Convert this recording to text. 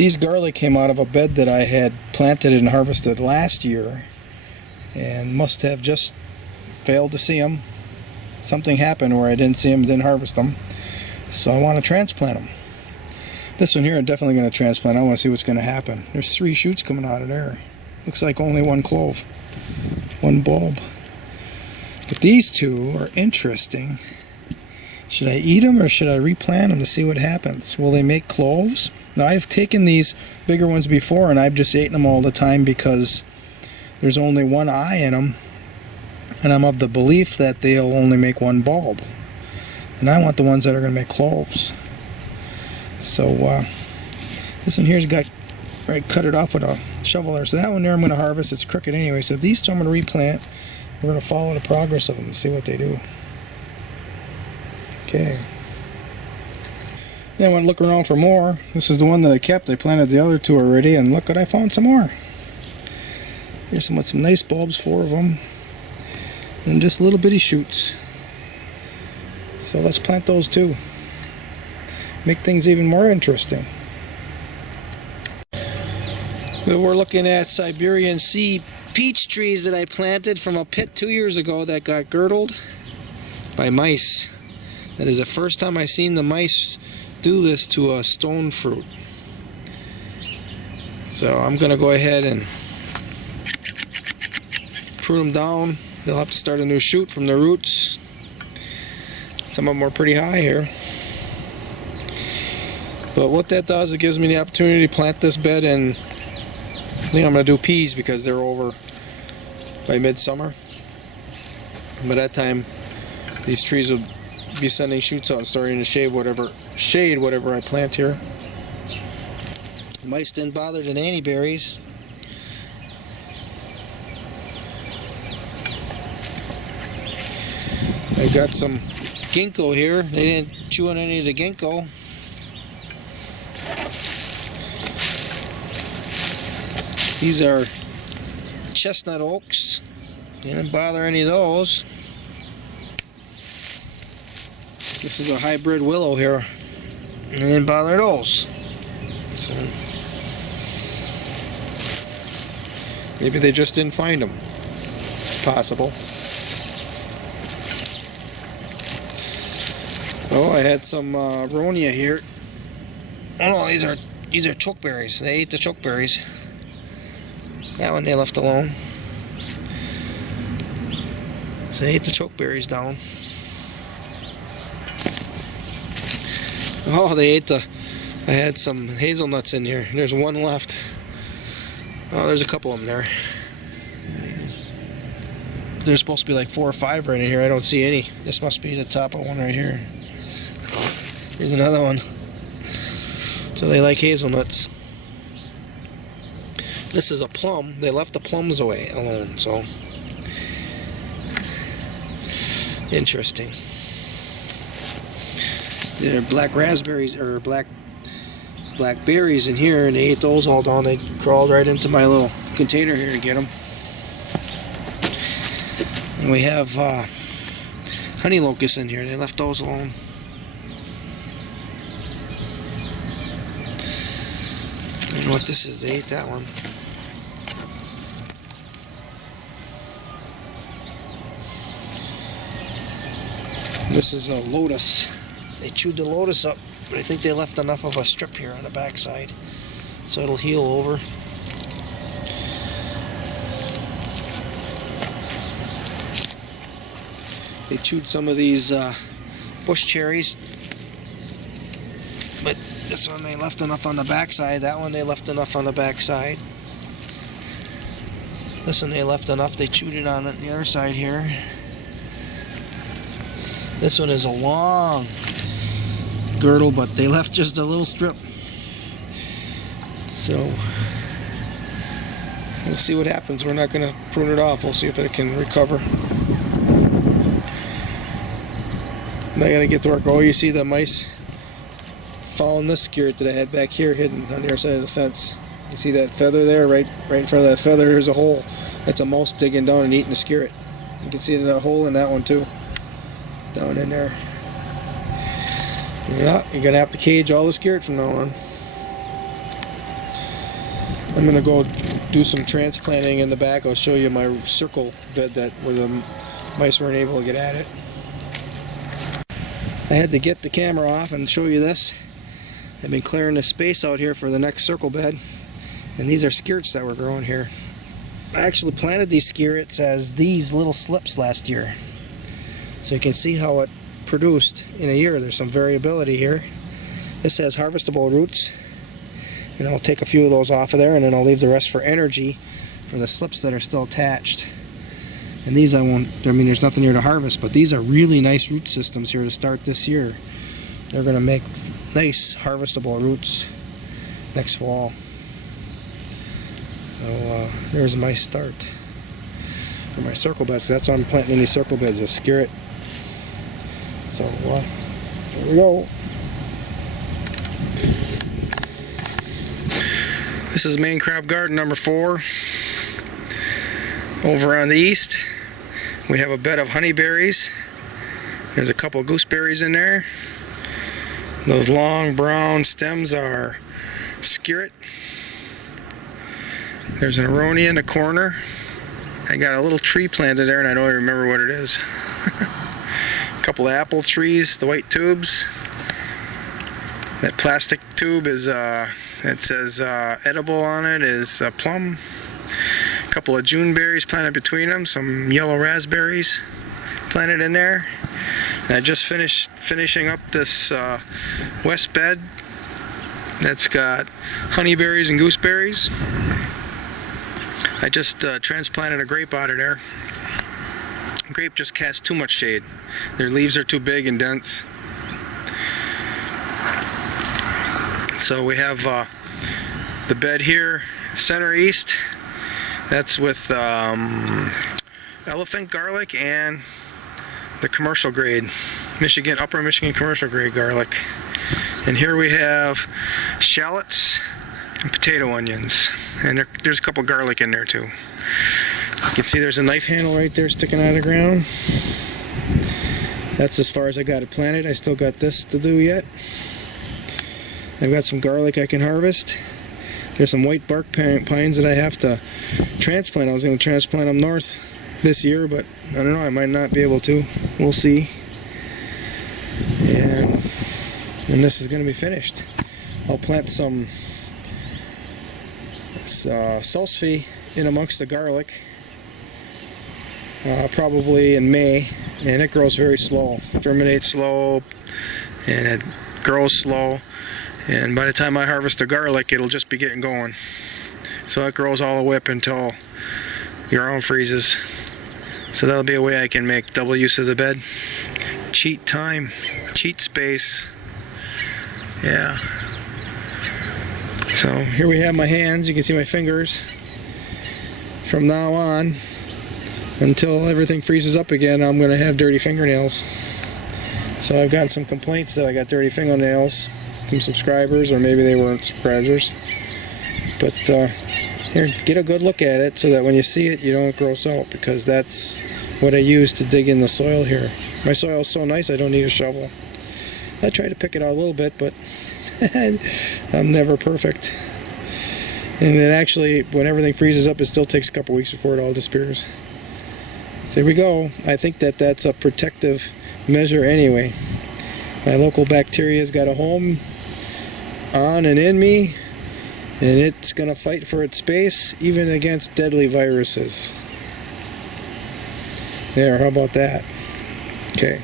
These garlic came out of a bed that I had planted and harvested last year, and must have just failed to see them. Something happened where I didn't see them, didn't harvest them, so I want to transplant them. This one here I'm definitely going to transplant. I want to see what's going to happen. There's 3 shoots coming out of there. Looks like only 1 clove, 1 bulb. But these 2 are interesting. Should I eat them or should I replant them to see what happens? Will they make cloves? Now, I've taken these bigger ones before and I've just eaten them all the time because there's only 1 eye in them, and I'm of the belief that they'll only make 1 bulb. And I want the ones that are going to make cloves. So this one here's got, I cut it off with a shovel there. So that one there I'm going to harvest. It's crooked anyway. So these 2 I'm going to replant. We're going to follow the progress of them and see what they do. Okay. Then I went looking around for more. This is the one that I kept. I planted the other 2 already, and look what I found, some more. Here's some with some nice bulbs, 4 of them, and just little bitty shoots. So let's plant those too. Make things even more interesting. So we're looking at Siberian sea peach trees that I planted from a pit 2 years ago that got girdled by mice. That is the first time I've seen the mice do this to a stone fruit. So I'm going to go ahead and prune them down. They'll have to start a new shoot from the roots. Some of them are pretty high here. But what that does, it gives me the opportunity to plant this bed in, I think I'm going to do peas because they're over by midsummer. By that time, these trees will be sending shoots out and starting to shade whatever I plant here. The mice didn't bother the nanny berries. I got some ginkgo here. They didn't chew on any of the ginkgo. These are chestnut oaks. They didn't bother any of those. This is a hybrid willow here. And they didn't bother those. So maybe they just didn't find them. It's possible. Oh, I had some ronia here. Oh no, these are chokeberries. They ate the chokeberries. That one they left alone. So they ate the chokeberries down. Oh, they ate the... I had some hazelnuts in here. There's 1 left. Oh, there's a couple of them there. There's supposed to be like 4 or 5 right in here. I don't see any. This must be the top of one right here. Here's another one. So they like hazelnuts. This is a plum. They left the plums away alone, so interesting. There are black raspberries or black berries in here, and they ate those all down. They crawled right into my little container here to get them. And we have honey locusts in here. They left those alone. I don't know what this is. They ate that one. This is a lotus. They chewed the lotus up, but I think they left enough of a strip here on the backside, so it'll heal over. They chewed some of these bush cherries, but this one they left enough on the backside. That one they left enough on the backside. This one they left enough. They chewed it on the other side here. This one is a long girdle, but they left just a little strip. So we'll see what happens. We're not going to prune it off. We'll see if it can recover. Now I got to get to work. Oh, you see the mice following this skirret that I had back here hidden on the other side of the fence. You see that feather there? Right in front of that feather, there's a hole. That's a mouse digging down and eating the skirret. You can see the hole in that one too. Down in there. Yeah, you're gonna have to cage all the skirret from now on. I'm going to go do some transplanting in the back. I'll show you my circle bed where the mice weren't able to get at it. I had to get the camera off and show you this. I've been clearing the space out here for the next circle bed, and these are skirrets that were growing here. I actually planted these skirrets as these little slips last year, so you can see how it produced in a year. There's some variability here. This has harvestable roots, and I'll take a few of those off of there, and then I'll leave the rest for energy for the slips that are still attached. And these I mean, there's nothing here to harvest, but these are really nice root systems here to start this year. They're going to make nice harvestable roots next fall. So there's my start for my circle beds. That's why I'm planting in these circle beds, a skirret. So here we go. This is main crop garden number 4. Over on the east, we have a bed of honeyberries. There's a couple of gooseberries in there. Those long brown stems are skirret. There's an aronia in the corner. I got a little tree planted there, and I don't even remember what it is. A couple of apple trees, the white tubes. That plastic tube is, it says edible on it, is plum. A couple of June berries planted between them, some yellow raspberries planted in there. And I just finishing up this west bed that's got honeyberries and gooseberries. I just transplanted a grape out of there. Grape just casts too much shade. Their leaves are too big and dense. So we have the bed here, center east. That's with elephant garlic and the commercial grade, upper Michigan commercial grade garlic. And here we have shallots and potato onions. And there's a couple garlic in there too. You can see there's a knife handle right there sticking out of the ground. That's as far as I got it planted. I still got this to do yet. I've got some garlic I can harvest. There's some white bark pines that I have to transplant. I was going to transplant them north this year, but I don't know, I might not be able to. We'll see. And this is going to be finished. I'll plant some salsify in amongst the garlic, probably in May, and it grows very slow. Germinates slow, and it grows slow. And by the time I harvest the garlic, it'll just be getting going. So it grows all the way up until your own freezes. So that'll be a way I can make double use of the bed. Cheat time, cheat space. Yeah. So here we have my hands. You can see my fingers. From now on, until everything freezes up again, I'm going to have dirty fingernails. So I've gotten some complaints that I got dirty fingernails from subscribers, or maybe they weren't subscribers. But here, get a good look at it so that when you see it, you don't gross out, because that's what I use to dig in the soil here. My soil is so nice I don't need a shovel. I try to pick it out a little bit, but I'm never perfect. And then actually, when everything freezes up, it still takes a couple weeks before it all disappears. So here we go. I think that's a protective measure anyway. My local bacteria's got a home on and in me, and it's going to fight for its space, even against deadly viruses. There, how about that? Okay.